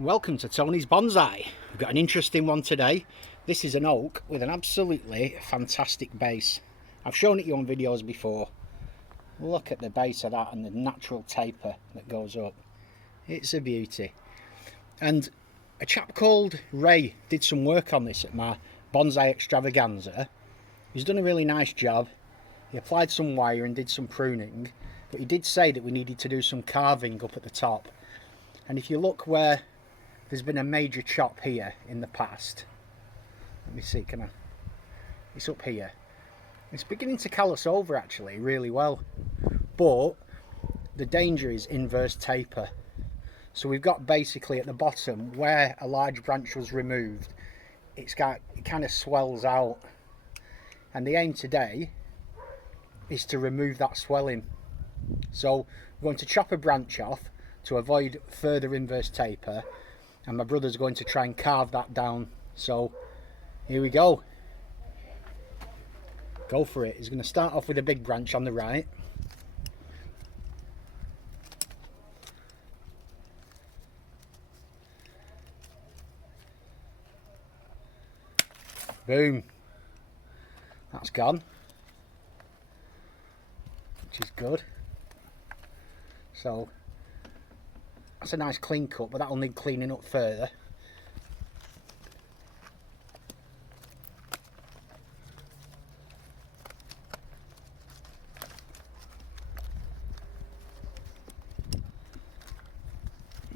Welcome to Tony's Bonsai. We've got an interesting one today. This is an oak with an absolutely fantastic base. I've shown it you on videos before. Look at the base of that and the natural taper that goes up. It's a beauty. And a chap called Ray did some work on this at my bonsai extravaganza. He's done a really nice job. He applied some wire and did some pruning, but he did say that we needed to do some carving up at the top. And if you look where there's been a major chop here in the past, let me see, can I? It's up here. It's beginning to callus over actually really well, but the danger is inverse taper. So we've got basically at the bottom where a large branch was removed, it kind of swells out, and the aim today is to remove that swelling. So we're going to chop a branch off to avoid further inverse taper, and my brother's going to try and carve that down. So here we go. Go for it. He's going to start off with a big branch on the right. Boom. That's gone, which is good. So that's a nice clean cut, but that'll need cleaning up further.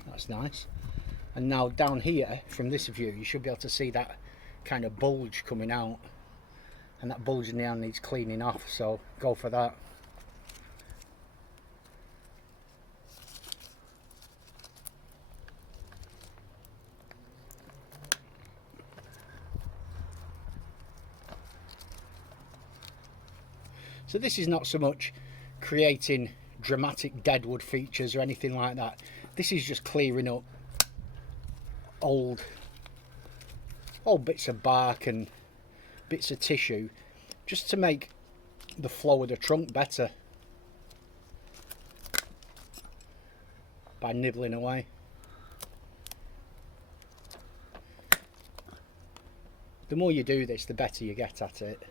That's nice. And now down here, from this view, you should be able to see that kind of bulge coming out. And that bulge in the hand needs cleaning off, so go for that. So this is not so much creating dramatic deadwood features or anything like that. This is just clearing up old bits of bark and bits of tissue, just to make the flow of the trunk better by nibbling away. The more you do this, the better you get at it.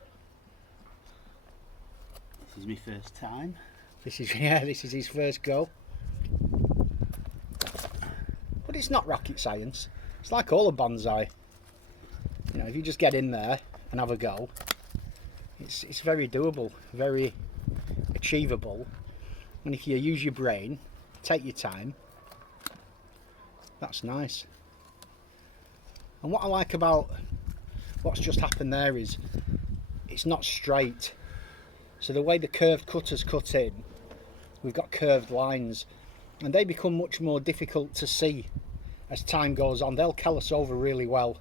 This is my first time. This is his first go. But it's not rocket science. It's like all of bonsai. You know, if you just get in there and have a go, it's very doable, very achievable. And if you use your brain, take your time, that's nice. And what I like about what's just happened there is it's not straight. So the way the curved cutters cut in, we've got curved lines, and they become much more difficult to see as time goes on. They'll callus over really well.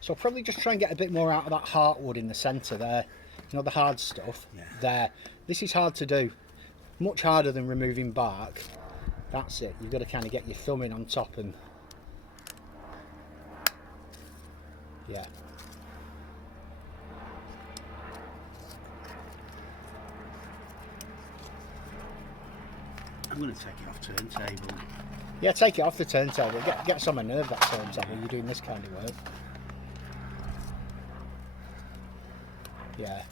So I'll probably just try and get a bit more out of that heartwood in the centre there. You know, the hard stuff there. This is hard to do. Much harder than removing bark. That's it. You've got to kind of get your thumb in on top and... yeah. I'm going to take it off turntable. Yeah, take it off the turntable. Get some nerve that turntable. You're doing this kind of work. Yeah.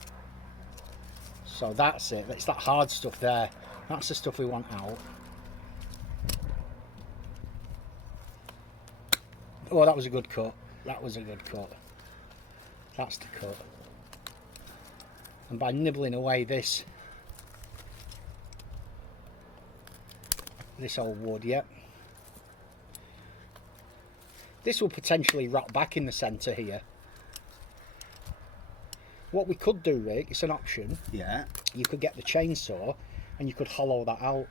So that's it. It's that hard stuff there. That's the stuff we want out. Oh, that was a good cut. That was a good cut. That's the cut. And by nibbling away this old wood, yep. This will potentially rot back in the centre here. What we could do, Rick, it's an option. Yeah. You could get the chainsaw and you could hollow that out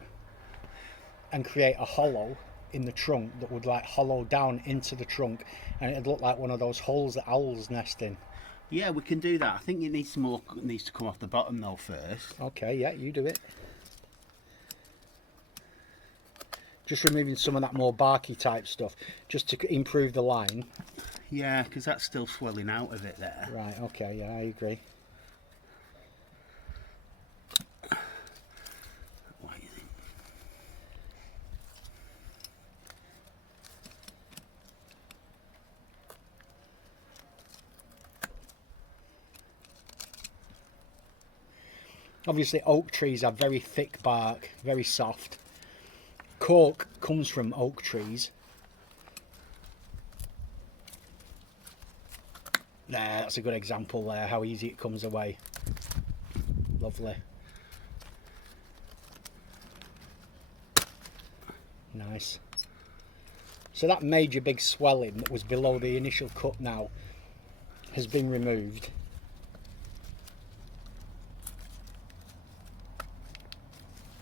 and create a hollow in the trunk that would like hollow down into the trunk, and it'd look like one of those holes that owls nest in. Yeah, we can do that. I think it needs to come off the bottom though first. Okay, yeah, you do it. Just removing some of that more barky type stuff, just to improve the line. Yeah, because that's still swelling out of it there. Right, okay, yeah, I agree. What do you think? Obviously oak trees have very thick bark, very soft. Cork comes from oak trees. There, that's a good example there, how easy it comes away. Lovely. Nice. So that major big swelling that was below the initial cut now has been removed.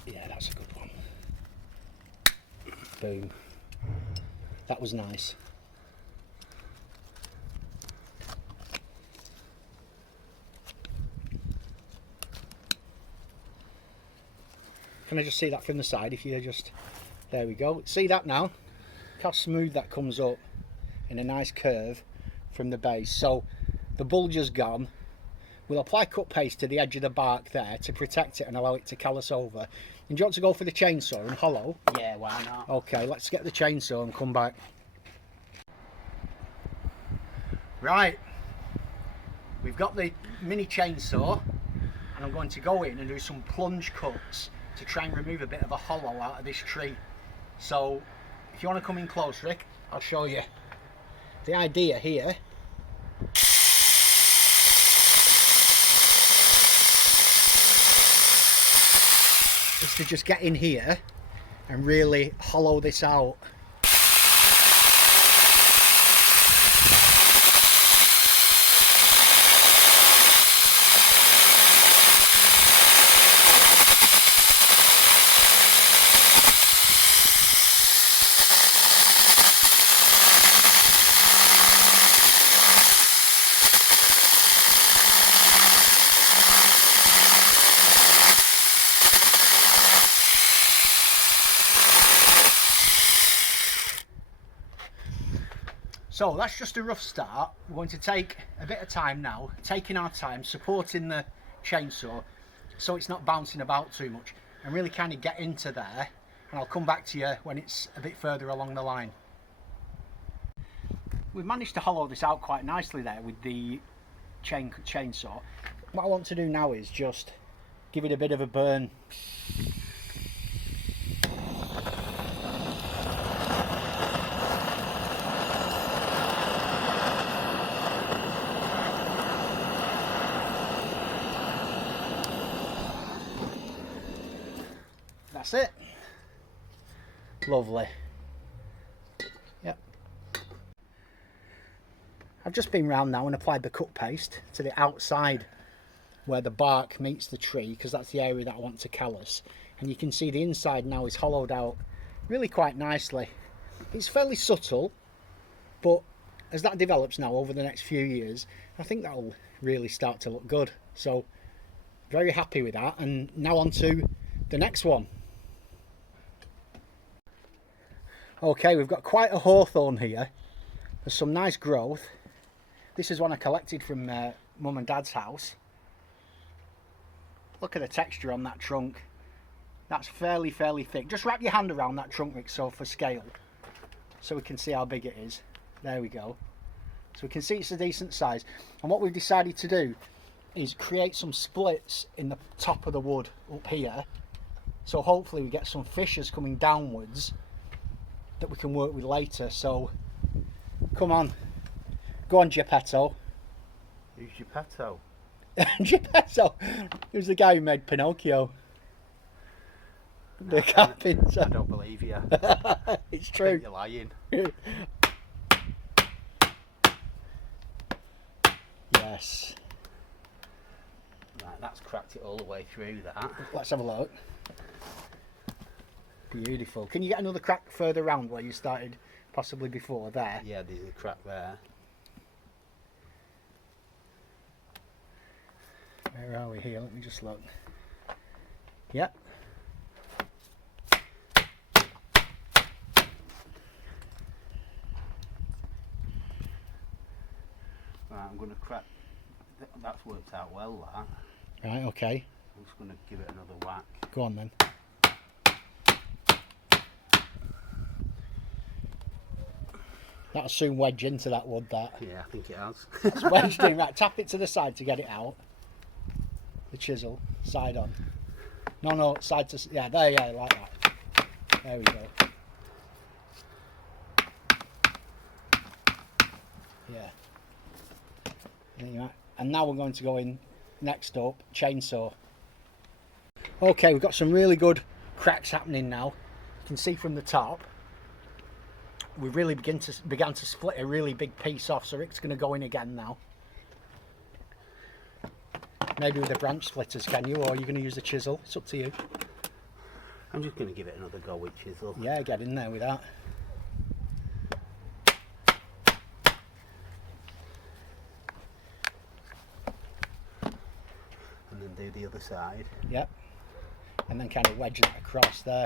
Yeah, that's a good one. Boom. That was nice. Can I just see that from the side? If you just, there we go. See that now? Look how smooth that comes up in a nice curve from the base. So the bulge has gone. We'll apply cut paste to the edge of the bark there to protect it and allow it to callus over. And do you want to go for the chainsaw and hollow? Yeah, why not? Okay, let's get the chainsaw and come back. Right, we've got the mini chainsaw and I'm going to go in and do some plunge cuts to try and remove a bit of a hollow out of this tree. So if you want to come in close, Rick, I'll show you. The idea here is to just get in here and really hollow this out. So that's just a rough start. We're going to take a bit of time now, taking our time, supporting the chainsaw so it's not bouncing about too much, and really kind of get into there, and I'll come back to you when it's a bit further along the line. We've managed to hollow this out quite nicely there with the chainsaw. What I want to do now is just give it a bit of a burn. That's it. Lovely. Yep. I've just been round now and applied the cut paste to the outside where the bark meets the tree, because that's the area that I want to callus. And you can see the inside now is hollowed out really quite nicely. It's fairly subtle, but as that develops now over the next few years, I think that'll really start to look good. So very happy with that. And now on to the next one. Okay, we've got quite a hawthorn here. There's some nice growth. This is one I collected from Mum and Dad's house. Look at the texture on that trunk. That's fairly thick. Just wrap your hand around that trunk, Rick, so for scale, so we can see how big it is. There we go. So we can see it's a decent size. And what we've decided to do is create some splits in the top of the wood up here. So hopefully we get some fissures coming downwards that we can work with later. So come on, go on, Geppetto. Who's Geppetto? Geppetto, who's the guy who made Pinocchio, the carpenter. I don't believe you. It's I true. think you're lying. Yes. Right, that's cracked it all the way through that. Let's have a look. Beautiful. Can you get another crack further round where you started possibly before there? Yeah, there's a crack there. Where are we here? Let me just look. Yep. Right, I'm going to crack. That's worked out well, that. Right, okay. I'm just going to give it another whack. Go on then. That'll soon wedge into that wood, that. Yeah, I think it has. It's wedged in. Right, tap it to the side to get it out. The chisel. Side on. No, side to, yeah, there, yeah, like that. There we go. Yeah. And now we're going to go in next up, chainsaw. Okay, we've got some really good cracks happening now. You can see from the top, we've really began to split a really big piece off, so Rick's going to go in again now. Maybe with the branch splitters, can you? Or are you going to use the chisel? It's up to you. I'm just going to give it another go with chisel. Yeah, get in there with that. And then do the other side. Yep. And then kind of wedge that across there.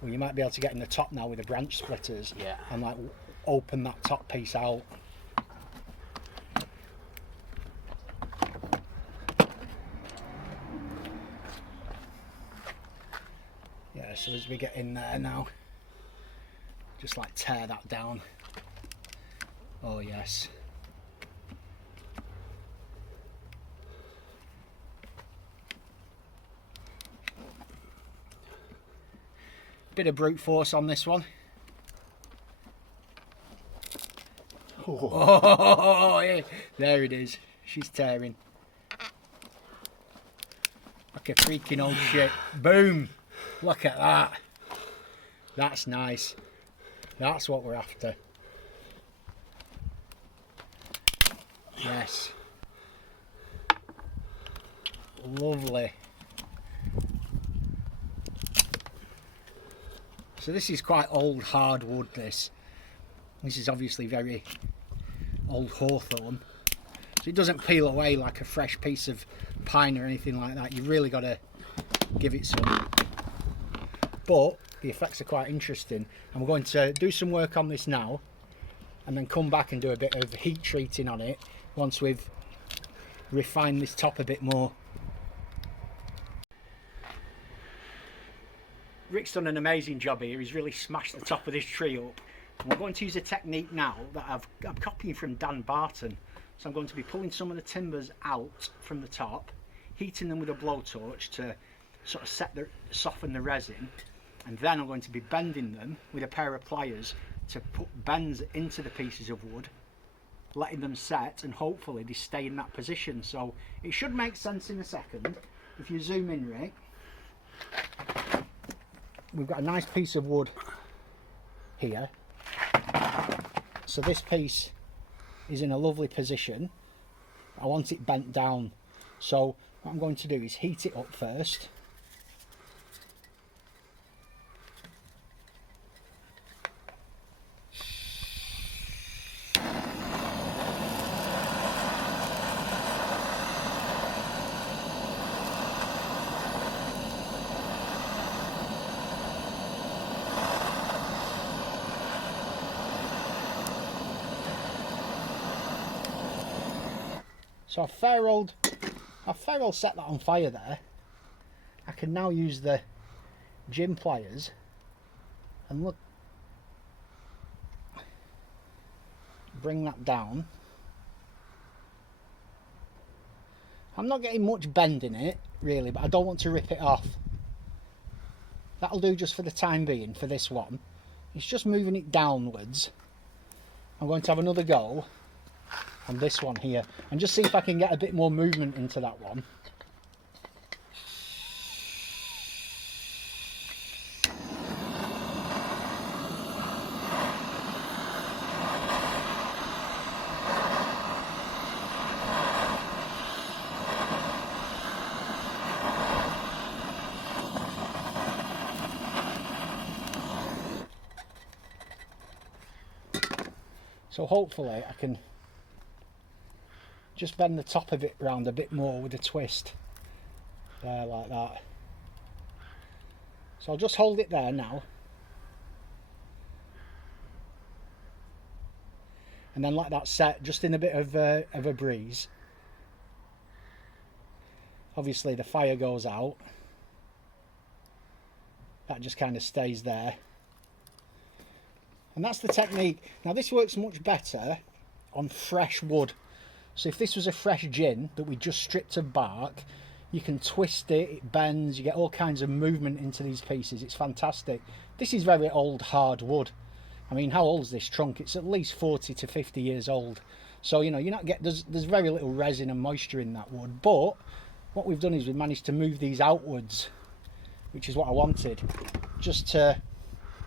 Well, you might be able to get in the top now with the branch splitters. Yeah. And like open that top piece out. Yeah, so as we get in there now, just like tear that down. Oh yes. Bit of brute force on this one. Oh, yeah. There it is. She's tearing. Like a freaking old shit. Boom. Look at that. That's nice. That's what we're after. Yes. Lovely. So this is quite old hardwood, this is obviously very old hawthorn, so it doesn't peel away like a fresh piece of pine or anything like that. You've really got to give it some, but the effects are quite interesting, and we're going to do some work on this now and then come back and do a bit of heat treating on it once we've refined this top a bit more. Rick's done an amazing job here. He's really smashed the top of this tree up. And we're going to use a technique now that I'm copying from Dan Barton. So I'm going to be pulling some of the timbers out from the top, heating them with a blowtorch to sort of soften the resin, and then I'm going to be bending them with a pair of pliers to put bends into the pieces of wood, letting them set, and hopefully they stay in that position. So it should make sense in a second. If you zoom in, Rick, we've got a nice piece of wood here, so this piece is in a lovely position. I want it bent down, so what I'm going to do is heat it up first. So I've fair old set that on fire there. I can now use the gym pliers and look, bring that down. I'm not getting much bend in it really, but I don't want to rip it off. That'll do just for the time being for this one. It's just moving it downwards. I'm going to have another go on this one here and just see if I can get a bit more movement into that one. So hopefully I can just bend the top of it round a bit more with a twist. There, like that. So I'll just hold it there now. And then let that set just in a bit of a breeze. Obviously the fire goes out. That just kind of stays there. And that's the technique. Now this works much better on fresh wood. So if this was a fresh gin that we just stripped of bark, you can twist it, it bends, you get all kinds of movement into these pieces. It's fantastic. This is very old hard wood. I mean, how old is this trunk? It's at least 40 to 50 years old. So, you know, you're not there's very little resin and moisture in that wood. But what we've done is we've managed to move these outwards, which is what I wanted, just to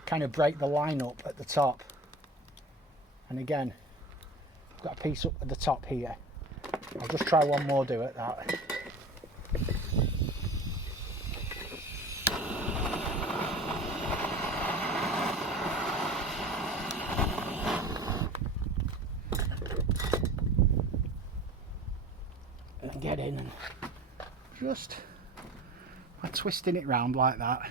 kind of break the line up at the top. And again, I've got a piece up at the top here. I'll just try one more do at that. And get in and just by twisting it round like that.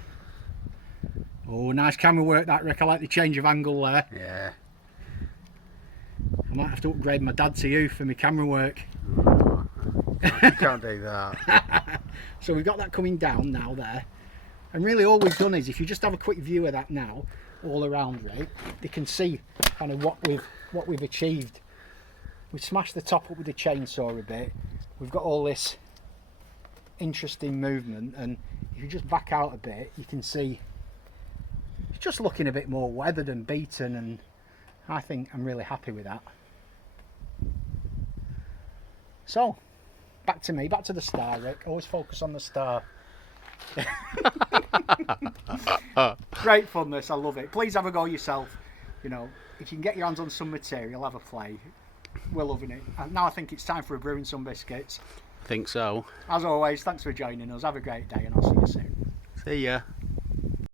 Oh, nice camera work that, Rick. I like the change of angle there. Yeah. I might have to upgrade my dad to you for my camera work. You can't do that. So we've got that coming down now there. And really all we've done is, if you just have a quick view of that now, all around, right, they can see kind of what we've achieved. We've smashed the top up with the chainsaw a bit. We've got all this interesting movement, and if you just back out a bit, you can see it's just looking a bit more weathered and beaten, and I think I'm really happy with that. So, back to me, back to the star, Rick. Always focus on the star. Great fun this, I love it. Please have a go yourself. You know, if you can get your hands on some material, have a play. We're loving it. And now I think it's time for a brew and some biscuits. I think so. As always, thanks for joining us. Have a great day, and I'll see you soon. See ya.